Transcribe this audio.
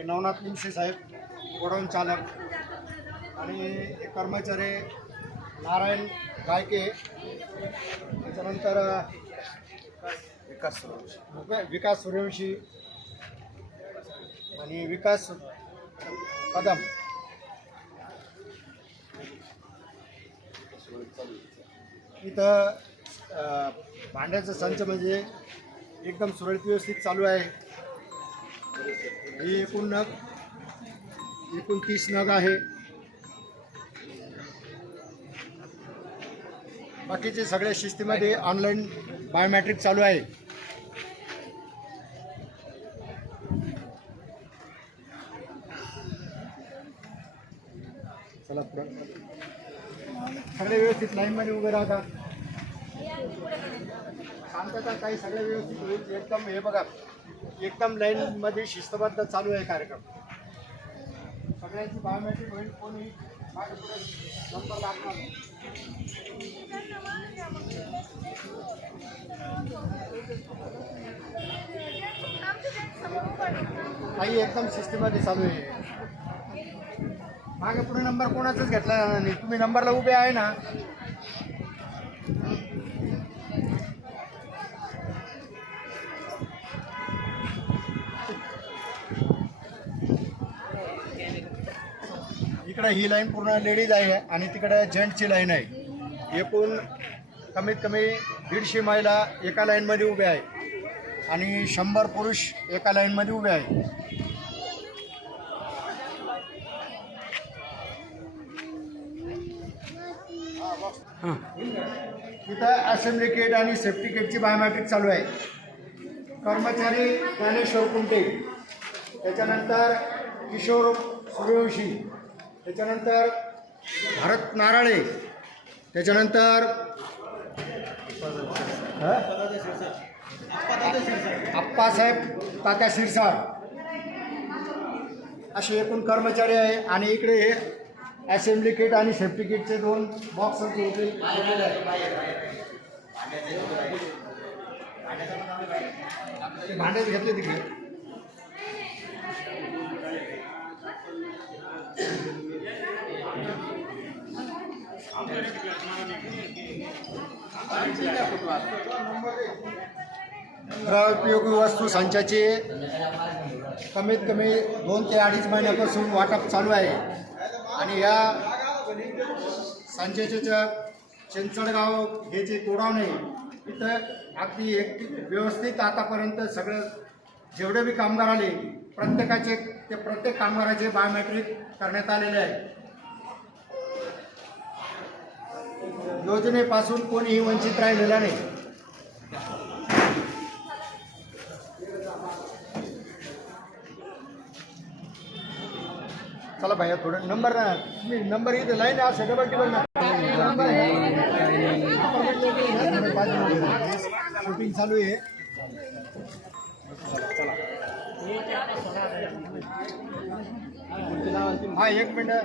हे नवनाथ निमसे साहेब गोडाऊन चालक आणि हे कर्मचारी नारायण गायके, त्याच्यानंतर विकास सूर्यवंशी आणि विकास कदम. इथं भांड्याचं संच म्हणजे एकदम सुरळीत व्यवस्थित चालू आहे. ही एकूण 30 नग आहे. बाकीचे सगळ्या शिस्तीमध्ये ऑनलाईन बायोमॅट्रिक चालू आहे. चला सगळे व्यवस्थित लाईनमध्ये उभे राहतात. शांतता काही सगळे व्यवस्थित होईल. एकदम हे बघा, एकदम लाईनमध्ये शिस्तबद्ध चालू आहे कार्यक्रम. सगळ्यांची बायोमॅट्रिक होईल. कोणी मागे पुढे नंबर लागणार नाही. काही एकदम सिस्टममध्ये चालू आहे. मागे पुढे नंबर कोणाचाच घेतला नाही. तुम्ही नंबरला उभे आहे ना. इकडे ही लाईन पूर्ण लेडीज आहे आणि तिकडे जेंट्सची लाईन आहे. एकूण कमीत कमी 150 महिला एका लाईनमध्ये उभे आहे आणि 100 पुरुष एका लाईनमध्ये उभे आहे. इथं असेंब्ली किट आणि सेफ्टी किटची बायोमॅट्रिक चालू आहे. कर्मचारी ज्ञानेश्वर कुंटे, त्याच्यानंतर किशोर सूर्यवंशी, त्याच्यानंतर भारत नाराळे, त्याच्यानंतर आप्पासाहेब तात्या शिरसाट असे एकूण कर्मचारी आहे. आणि इकडे हे असेंब्ली किट आणि सेफ्टी किटचे 2 बॉक्स घेतलेले आहेत. भांडे घेतले तिकडे. गृहोपयोगी वस्तू संचाचे कमीत कमी 2 ते 2.5 महिन्यापासून वाटप चालू आहे. आणि या संचाच्या चिंचडगाव हे जे गोडाऊन आहे तिथं अगदी व्यवस्थित आतापर्यंत सगळं जेवढे बी कामगार आले प्रत्येक कामगाराचे बायोमेट्रिक करण्यात आलेले आहे. योजनेपासून कोणीही वंचित राहिलेला नाही. चला भैया थोडं नंबर ना, तुम्ही नंबर इथे लाईन असे डबल टेबल ना शूटिंग चालू आहे. हा 1 मिनिट.